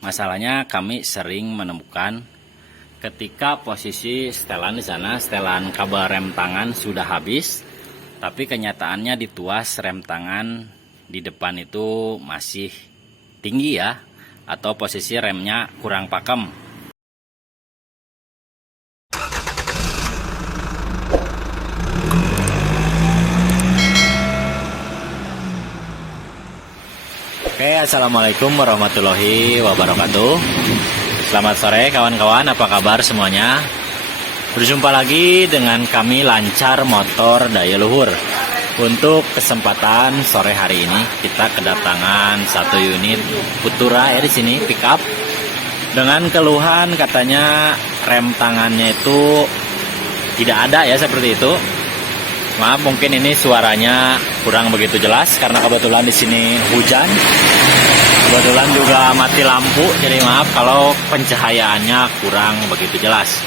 masalahnya kami sering menemukan ketika posisi setelan di sana, setelan kabel rem tangan sudah habis, tapi kenyataannya di tuas rem tangan di depan itu masih tinggi ya, atau posisi remnya kurang pakem. Oke, assalamualaikum warahmatullahi wabarakatuh. Selamat sore kawan-kawan, apa kabar semuanya? Berjumpa lagi dengan kami Lancar Motor Daya Luhur. Untuk kesempatan sore hari ini kita kedatangan satu unit Futura ya di sini, pickup dengan keluhan katanya rem tangannya itu tidak ada ya, seperti itu. Maaf, mungkin ini suaranya kurang begitu jelas karena kebetulan di sini hujan. Kebetulan juga mati lampu, jadi maaf kalau pencahayaannya kurang begitu jelas.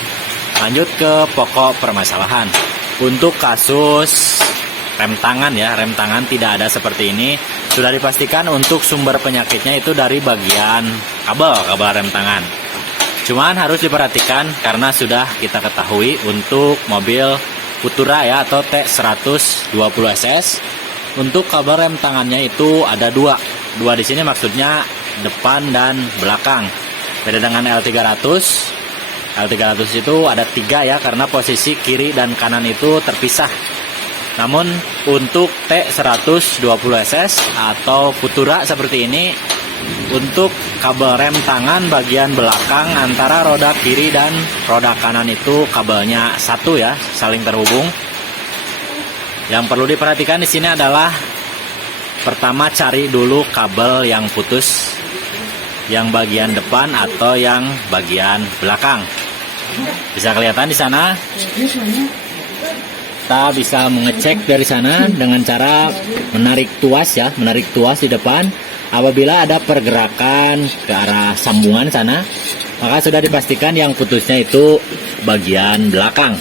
Lanjut ke pokok permasalahan. Untuk kasus rem tangan ya, rem tangan tidak ada seperti ini. Sudah dipastikan untuk sumber penyakitnya itu dari bagian kabel rem tangan. Cuman harus diperhatikan karena sudah kita ketahui untuk mobil Futura ya atau T120SS, untuk kabel rem tangannya itu ada dua di sini, maksudnya depan dan belakang. Beda dengan L300 itu ada 3 ya, karena posisi kiri dan kanan itu terpisah. Namun untuk T120SS atau Futura seperti ini, untuk kabel rem tangan bagian belakang antara roda kiri dan roda kanan itu kabelnya satu ya, saling terhubung. Yang perlu diperhatikan di sini adalah pertama, cari dulu kabel yang putus, yang bagian depan atau yang bagian belakang. Bisa kelihatan di sana. Kita bisa mengecek dari sana dengan cara menarik tuas ya, menarik tuas di depan. Apabila ada pergerakan ke arah sambungan sana, maka sudah dipastikan yang putusnya itu bagian belakang.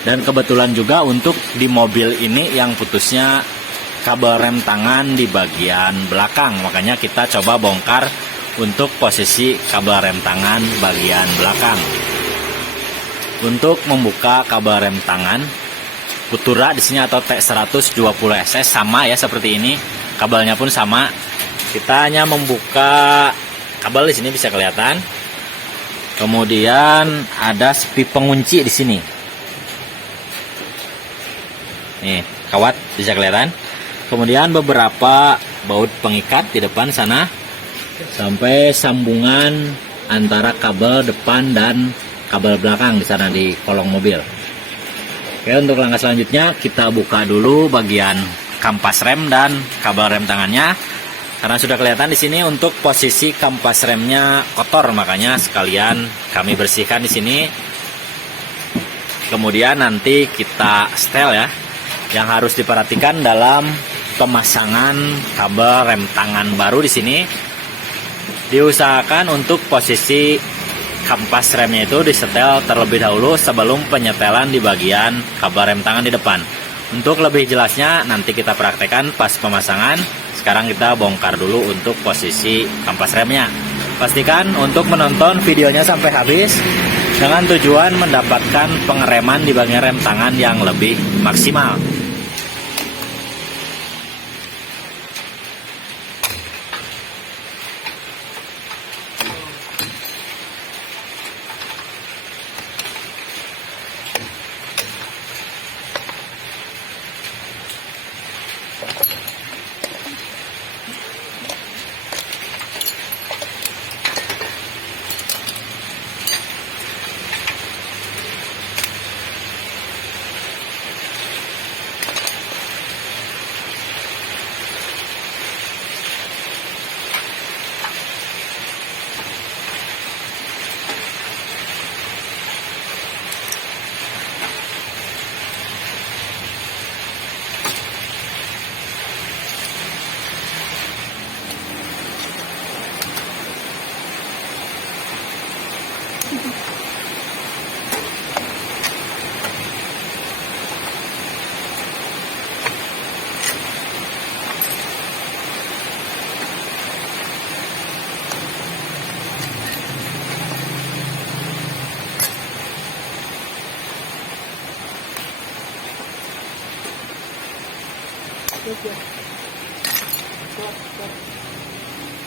Dan kebetulan juga untuk di mobil ini yang putusnya kabel rem tangan di bagian belakang. Makanya kita coba bongkar untuk posisi kabel rem tangan bagian belakang. Untuk membuka kabel rem tangan Futura di sini atau T120SS sama ya seperti ini. Kabelnya pun sama. Kita hanya membuka kabel di sini, bisa kelihatan. Kemudian ada sepi pengunci di sini. Nih, kawat bisa kelihatan. Kemudian beberapa baut pengikat di depan sana sampai sambungan antara kabel depan dan kabel belakang di sana di kolong mobil. Oke, untuk langkah selanjutnya kita buka dulu bagian kampas rem dan kabel rem tangannya. Karena sudah kelihatan di sini untuk posisi kampas remnya kotor, makanya sekalian kami bersihkan di sini. Kemudian nanti kita setel ya. Yang harus diperhatikan dalam pemasangan kabel rem tangan baru di sini, diusahakan untuk posisi kampas remnya itu disetel terlebih dahulu sebelum penyetelan di bagian kabel rem tangan di depan. Untuk lebih jelasnya nanti kita praktekkan pas pemasangan. Sekarang kita bongkar dulu untuk posisi kampas remnya. Pastikan untuk menonton videonya sampai habis dengan tujuan mendapatkan pengereman di bagian rem tangan yang lebih maksimal.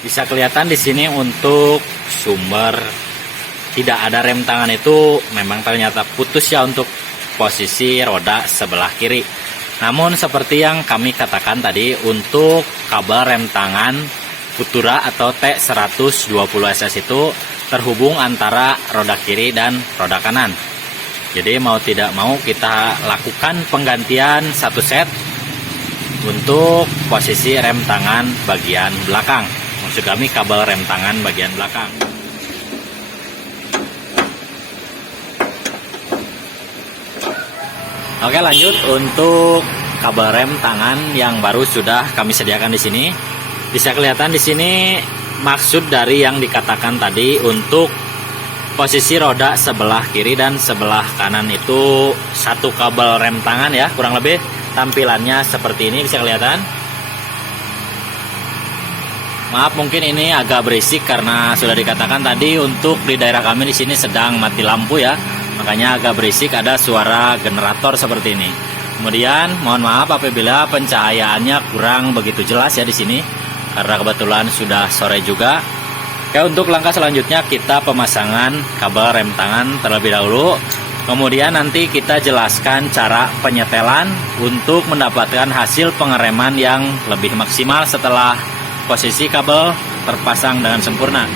Bisa kelihatan di sini untuk sumber tidak ada rem tangan itu memang ternyata putus ya untuk posisi roda sebelah kiri. Namun seperti yang kami katakan tadi, untuk kabel rem tangan Futura atau T120SS itu terhubung antara roda kiri dan roda kanan. Jadi mau tidak mau kita lakukan penggantian satu set untuk posisi rem tangan bagian belakang. Maksud kami kabel rem tangan bagian belakang. Oke, lanjut untuk kabel rem tangan yang baru sudah kami sediakan di sini. Bisa kelihatan di sini maksud dari yang dikatakan tadi, untuk posisi roda sebelah kiri dan sebelah kanan itu satu kabel rem tangan ya, kurang lebih tampilannya seperti ini. Bisa kelihatan. Maaf mungkin ini agak berisik karena sudah dikatakan tadi untuk di daerah kami di sini sedang mati lampu ya. Makanya agak berisik, ada suara generator seperti ini. Kemudian mohon maaf apabila pencahayaannya kurang begitu jelas ya di sini karena kebetulan sudah sore juga. Oke, untuk langkah selanjutnya kita pemasangan kabel rem tangan terlebih dahulu. Kemudian nanti kita jelaskan cara penyetelan untuk mendapatkan hasil pengereman yang lebih maksimal setelah posisi kabel terpasang dengan sempurna.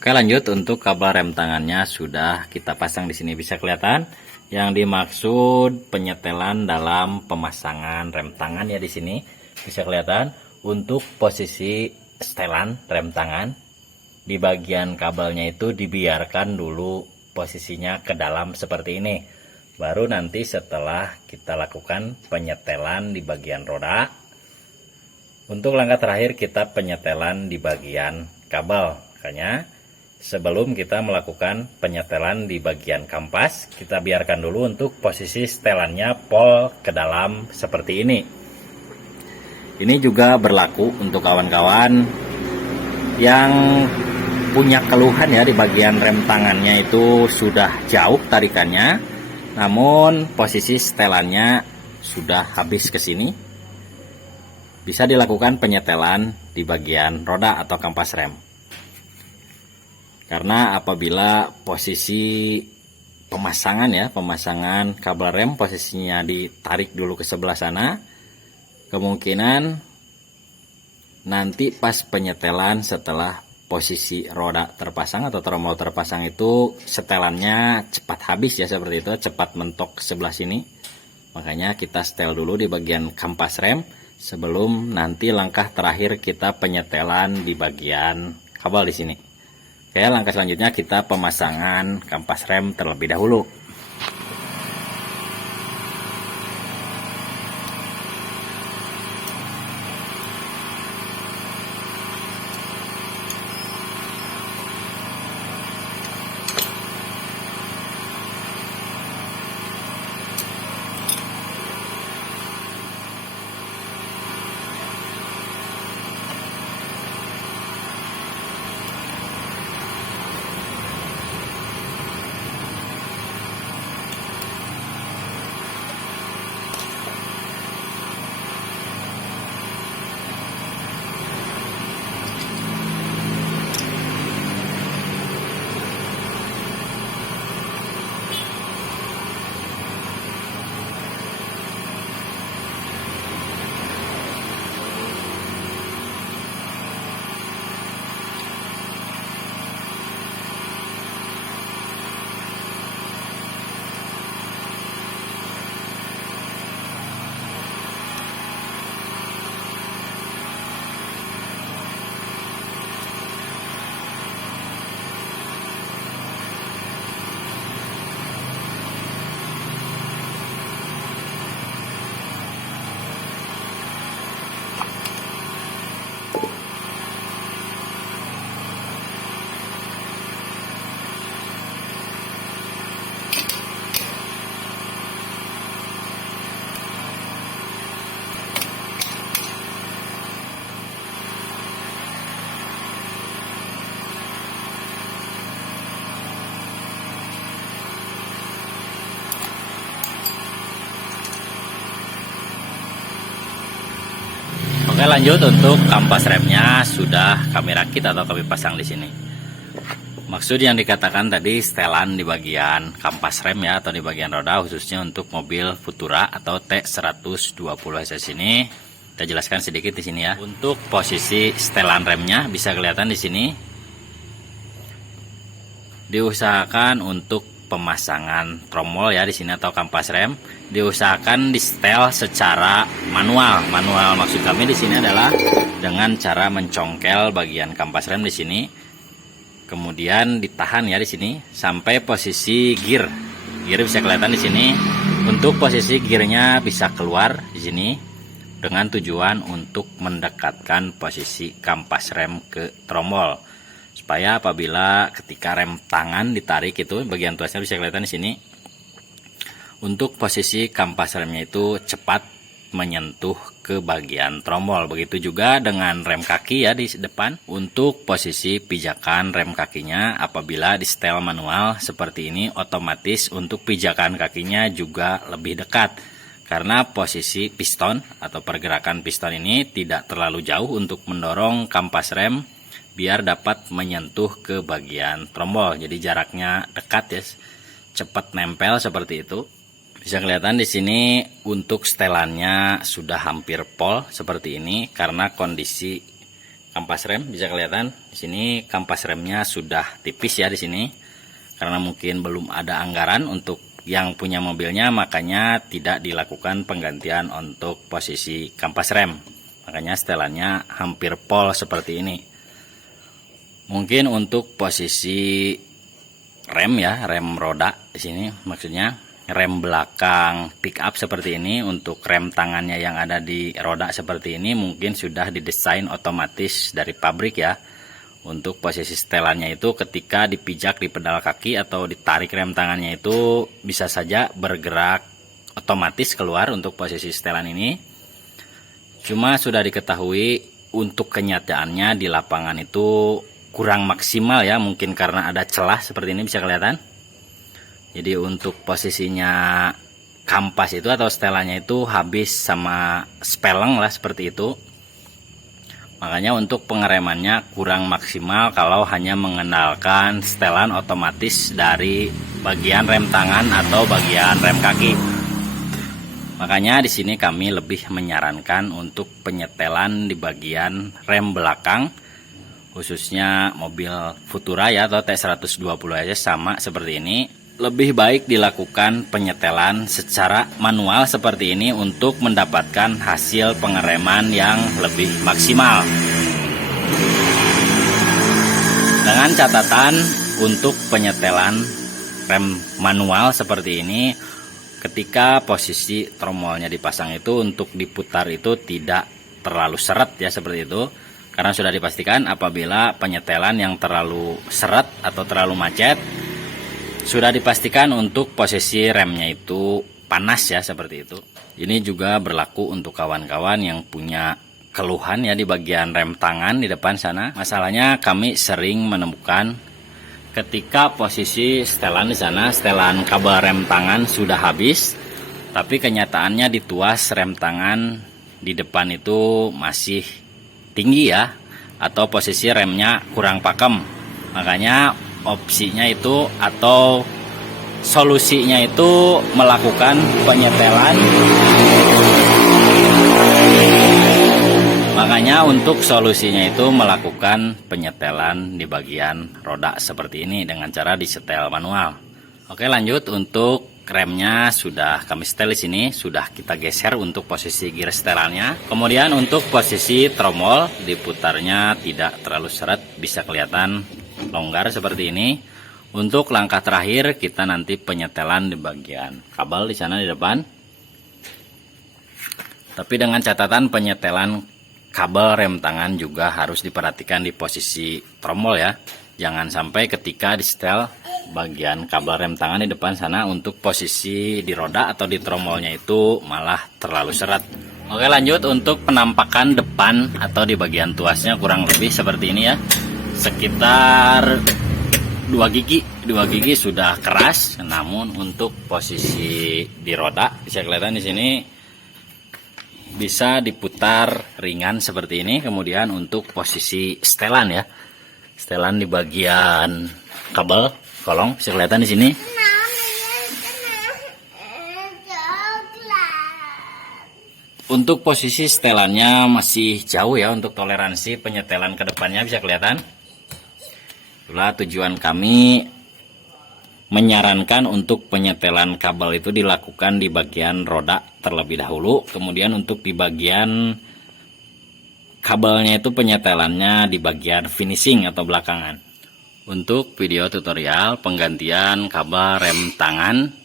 Oke, lanjut untuk kabel rem tangannya sudah kita pasang di sini. Bisa kelihatan yang dimaksud penyetelan dalam pemasangan rem tangan ya di sini. Bisa kelihatan untuk posisi setelan rem tangan di bagian kabelnya itu dibiarkan dulu posisinya ke dalam seperti ini. Baru nanti setelah kita lakukan penyetelan di bagian roda. Untuk langkah terakhir kita penyetelan di bagian kabel. Makanya sebelum kita melakukan penyetelan di bagian kampas, kita biarkan dulu untuk posisi setelannya pol ke dalam seperti ini. Ini juga berlaku untuk kawan-kawan yang punya keluhan ya di bagian rem tangannya itu sudah jauh tarikannya, namun posisi setelannya sudah habis ke sini. Bisa dilakukan penyetelan di bagian roda atau kampas rem. Karena apabila posisi pemasangan kabel rem posisinya ditarik dulu ke sebelah sana, kemungkinan nanti pas penyetelan setelah posisi roda terpasang atau tromol terpasang itu setelannya cepat habis ya, seperti itu, cepat mentok ke sebelah sini. Makanya kita setel dulu di bagian kampas rem sebelum nanti langkah terakhir kita penyetelan di bagian kabel di sini. Oke, langkah selanjutnya kita pemasangan kampas rem terlebih dahulu. Oke, lanjut untuk kampas remnya sudah kami rakit atau kami pasang di sini. Maksud yang dikatakan tadi setelan di bagian kampas rem ya, atau di bagian roda khususnya untuk mobil Futura atau T120SS ini. Kita jelaskan sedikit di sini ya. Untuk posisi setelan remnya bisa kelihatan di sini. Diusahakan untuk pemasangan tromol ya di sini atau kampas rem diusahakan di setel secara manual. Manual maksud kami di sini adalah dengan cara mencongkel bagian kampas rem di sini. Kemudian ditahan ya di sini sampai posisi gear. Gear bisa kelihatan di sini. Untuk posisi gearnya bisa keluar di sini dengan tujuan untuk mendekatkan posisi kampas rem ke tromol. Supaya apabila ketika rem tangan ditarik itu bagian tuasnya bisa kelihatan di sini. Untuk posisi kampas remnya itu cepat menyentuh ke bagian tromol. Begitu juga dengan rem kaki ya di depan. Untuk posisi pijakan rem kakinya apabila di setel manual seperti ini otomatis untuk pijakan kakinya juga lebih dekat. Karena posisi piston atau pergerakan piston ini tidak terlalu jauh untuk mendorong kampas rem biar dapat menyentuh ke bagian tromol. Jadi jaraknya dekat ya, cepat nempel seperti itu. Bisa kelihatan di sini untuk setelannya sudah hampir pol seperti ini karena kondisi kampas rem bisa kelihatan di sini kampas remnya sudah tipis ya di sini karena mungkin belum ada anggaran untuk yang punya mobilnya, makanya tidak dilakukan penggantian untuk posisi kampas rem. Makanya setelannya hampir pol seperti ini. Mungkin untuk posisi rem ya, rem roda di sini maksudnya rem belakang pick up seperti ini. Untuk rem tangannya yang ada di roda seperti ini mungkin sudah didesain otomatis dari pabrik ya. Untuk posisi setelannya itu ketika dipijak di pedal kaki atau ditarik rem tangannya itu bisa saja bergerak otomatis keluar untuk posisi setelan ini. Cuma sudah diketahui untuk kenyataannya di lapangan itu kurang maksimal ya, mungkin karena ada celah seperti ini bisa kelihatan. Jadi untuk posisinya kampas itu atau setelannya itu habis sama speleng lah seperti itu. Makanya untuk pengeremannya kurang maksimal kalau hanya mengenalkan setelan otomatis dari bagian rem tangan atau bagian rem kaki. Makanya di sini kami lebih menyarankan untuk penyetelan di bagian rem belakang khususnya mobil Futura ya atau T120 aja sama seperti ini. Lebih baik dilakukan penyetelan secara manual seperti ini untuk mendapatkan hasil pengereman yang lebih maksimal. Dengan catatan untuk penyetelan rem manual seperti ini, ketika posisi tromolnya dipasang itu untuk diputar itu tidak terlalu seret ya seperti itu. Karena sudah dipastikan apabila penyetelan yang terlalu seret atau terlalu macet, sudah dipastikan untuk posisi remnya itu panas ya seperti itu. Ini juga berlaku untuk kawan-kawan yang punya keluhan ya di bagian rem tangan di depan sana. Masalahnya kami sering menemukan ketika posisi setelan di sana, setelan kabel rem tangan sudah habis, tapi kenyataannya di tuas rem tangan di depan itu masih tinggi ya, atau posisi remnya kurang pakem. Makanya opsinya itu atau solusinya itu melakukan penyetelan. Makanya untuk solusinya itu melakukan penyetelan di bagian roda seperti ini dengan cara disetel manual. Oke, lanjut untuk remnya sudah kami setel di sini, sudah kita geser untuk posisi gear setelannya. Kemudian untuk posisi tromol diputarnya tidak terlalu seret, bisa kelihatan longgar seperti ini. Untuk langkah terakhir kita nanti penyetelan di bagian kabel di sana di depan. Tapi dengan catatan penyetelan kabel rem tangan juga harus diperhatikan di posisi tromol ya. Jangan sampai ketika di setel bagian kabel rem tangan di depan sana untuk posisi di roda atau di tromolnya itu malah terlalu seret. Oke, lanjut untuk penampakan depan atau di bagian tuasnya kurang lebih seperti ini ya. Sekitar 2 gigi sudah keras, namun untuk posisi di roda bisa kelihatan di sini bisa diputar ringan seperti ini. Kemudian untuk posisi setelan ya, setelan di bagian kabel kolong bisa kelihatan di sini. Untuk posisi setelannya masih jauh ya, untuk toleransi penyetelan ke depannya bisa kelihatan. Itulah tujuan kami menyarankan untuk penyetelan kabel itu dilakukan di bagian roda terlebih dahulu, kemudian untuk di bagian kabelnya itu penyetelannya di bagian finishing atau belakangan. Untuk video tutorial penggantian kabel rem tangan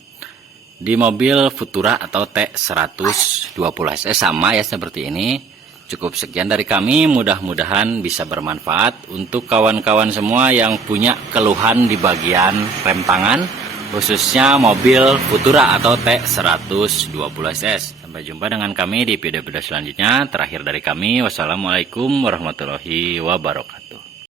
di mobil Futura atau T120SS sama ya seperti ini. Cukup sekian dari kami, mudah-mudahan bisa bermanfaat untuk kawan-kawan semua yang punya keluhan di bagian rem tangan, khususnya mobil Futura atau T120SS. Sampai jumpa dengan kami di video-video selanjutnya. Terakhir dari kami, wassalamualaikum warahmatullahi wabarakatuh.